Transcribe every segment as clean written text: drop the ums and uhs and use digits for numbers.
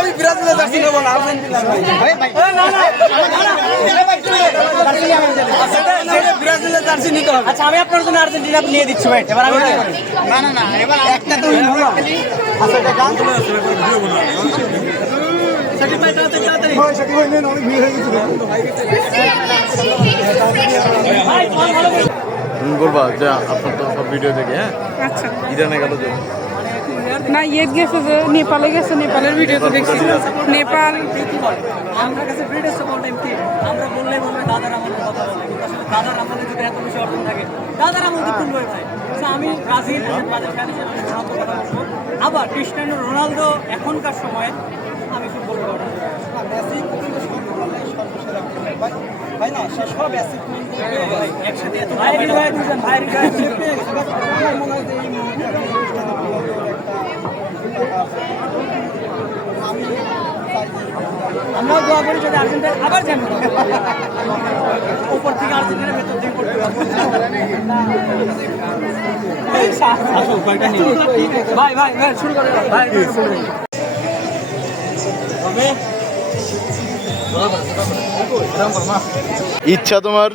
আমি ব্রাজিলের জার্সি নেব না, আর্জেন্টিনা ভাই। ব্রাজিলের জার্সি নিতে হবে। আচ্ছা আমি আপনার জন্য আর্জেন্টিনা নিয়ে দিচ্ছি ভাই। এবার আমি না এবার একটা তো হলো। আচ্ছা এটা গান চলে আসছে এবার ভিডিও বানানো। সাকিব ভাই তাড়াতাড়ি হয়, সাকিব ভাই নেন, অনেক ভিড় হয়ে গেছে। বলবা যে আপনার তো সব ভিডিও দেখে। হ্যাঁ আচ্ছা ইরানে গেল যে না ইয়েত গেছে যে নেপালে গেছে, নেপালের ভিডিও তো দেখছি। নেপাল আমার কাছে ব্রিটিশ সাপোর্ট কি আমরা বললেই বলবে দাদার আমলের কথা বলে, কিন্তু আসলে দাদার আমলে যদি এত বেশি অর্জন থাকে দাদার আমল তো তুলবে ভাই। আমি ব্রাজিল বাজার ফ্যান হিসেবে রোনালদোর কথা বলবো। আবার ক্রিস্টিয়ানো রোনালদো এখনকার সময়ে আমি ফুটবল ভাই না সব অ্যাসিস্টমেন্ট একসাথে এত ভাই দুজন ভাই আমার মনে হয় যে এই মুহূর্তে আমরাও দোয়া করি যদি আর্জেন্টিনা আবার জানি উপর থেকে আর্জেন্টিনার ভেতর দিয়ে করতে ভাই ভাই ভাই শুরু করে ভাই ইচ্ছা তোমার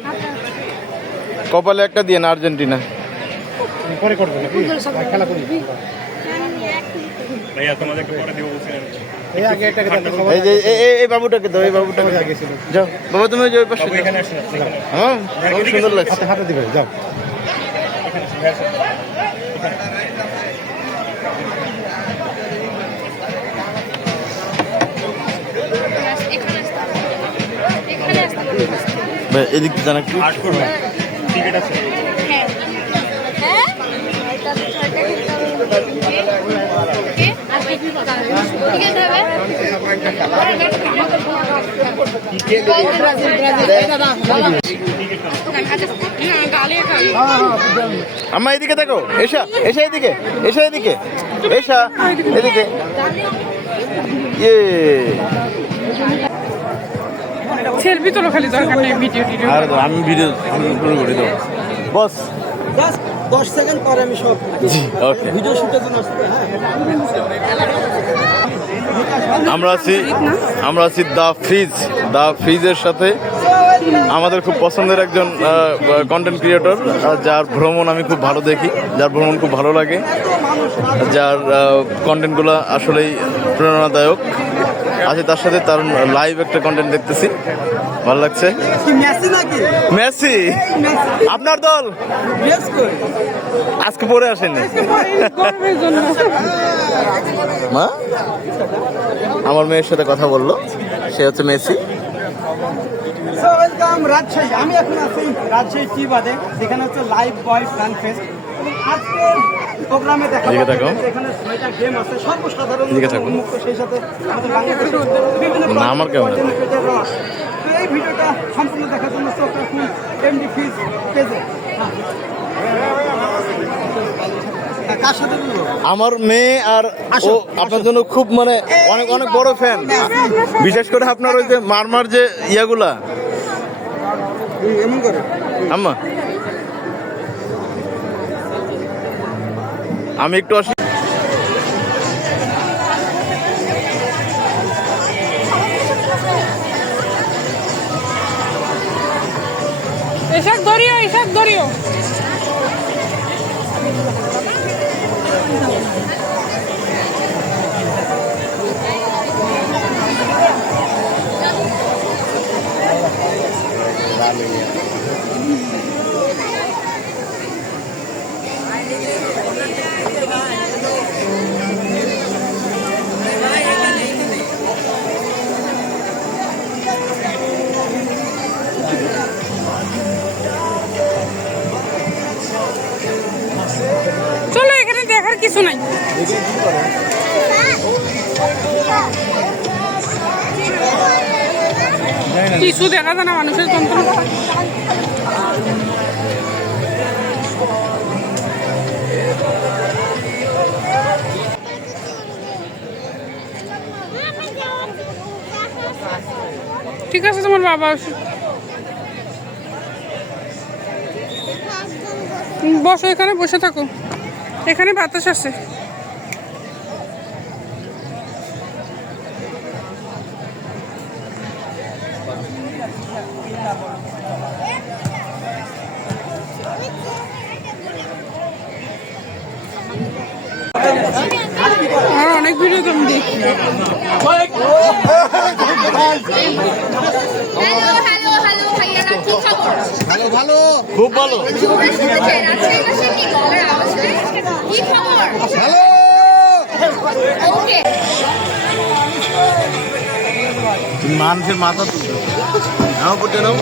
কপালে একটা দিয়ে না আর্জেন্টিনা। পরে করবো নাকি খেলা করি ভাইয়া তোমাদেরকে পরে দিব বলছিলাম। এই আগে একটা এই যে এই বাবুটাকে দাও, এই বাবুটাকে গেছিল। যাও বাবা, তুমি ওই পাশে বাবু এখানে আসেন, আপনি এখানে আসেন। হ্যাঁ খুব সুন্দর লাগছে। হাতে দিবে, যাও। এখানে আসেন, ভাইয়া আসেন। ভাই এদিক জানা কি আট করবে টিকিট আছে। আম্মা এদিকে দেখো, এসা এসা এদিকে, এসা এদিকে, এসা এদিকে। ইয়ে সেলফি তোলো, খালি দরকার নেই ভিডিও টিডিও। আরে দাও, আমি ভিডিও শুরু করি দাও বস। জাস্ট 10 সেকেন্ড পরে আমি সব ওকে ভিডিও শুটের জন্য আসছি। আমরা আছি দা ফ্রিজের সাথে। আমাদের খুব পছন্দের একজন কন্টেন্ট ক্রিয়েটর, যার ভ্রমণ আমি খুব ভালো দেখি, যার ভ্রমণ খুব ভালো লাগে, যার কন্টেন্টগুলো আসলেই প্রেরণাদায়ক আছে। তার সাথে তার লাইভ একটা কন্টেন্ট দেখতেছি, ভালো লাগছে। কি মেসি নাকি? মেসি আপনার দল ইয়েস কই? আজকে পরে আসেনি গরমের জন্য মা। আমার মেয়ের সাথে কথা বললো, সে হচ্ছে মেসি। So welcome Rajshahi. আমি এখন আছি রাজশাহী টি বাদে, যেখানে হচ্ছে লাইভ বয় ফ্যান ফেস্ট। এবং আজকের প্রোগ্রামে দেখা এদিকে তাকাও। যাচ্ছে এখানে 6টা গেম আছে, সর্বসাধারণ এদিকে তাকাও। উন্মুক্ত, সেই সাথে আমাদের বাংলাদেশের বিভিন্ন না, আমার কেমন? পেজের রস। তো এই ভিডিওটা সম্পূর্ণ দেখার জন্য চোখ রাখুন এমডি ফিজ পেজে। কার সাথে বলবো? আমার মেয়ে আর ও আপনার জন্য খুব মানে অনেক অনেক বড় ফ্যান। বিশেষ করে আপনার ওই যে মারমার যে ইয়াগুলা। এমন করে আম্মা আমি একটু আসি। এসব ধরিও, এসব ধরিও। চলো, এখানে দেখার কিছু নাই। কিছু দেখা যায় না, মানুষের যন্ত্রণা। ঠিক আছে, তোমার বাবা বসো, এখানে বসে থাকো, এখানে বাতাস আছে। আর অনেক ভিডিও তো আমি দেখি। হ্যালো হ্যালো হ্যালো ভাইয়ারা, কি খবর? খুব ভালো। জোরে শুনতে চাই, রাজশাহী মাসে কি গলার আওয়াজ হয়? কি খবর? ওকে। মানুষের মাথা তুলতে নাও করতে নাও।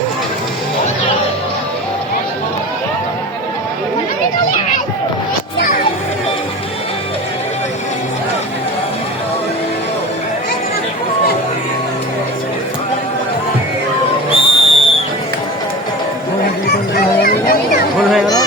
ভুল হয়ে গেল।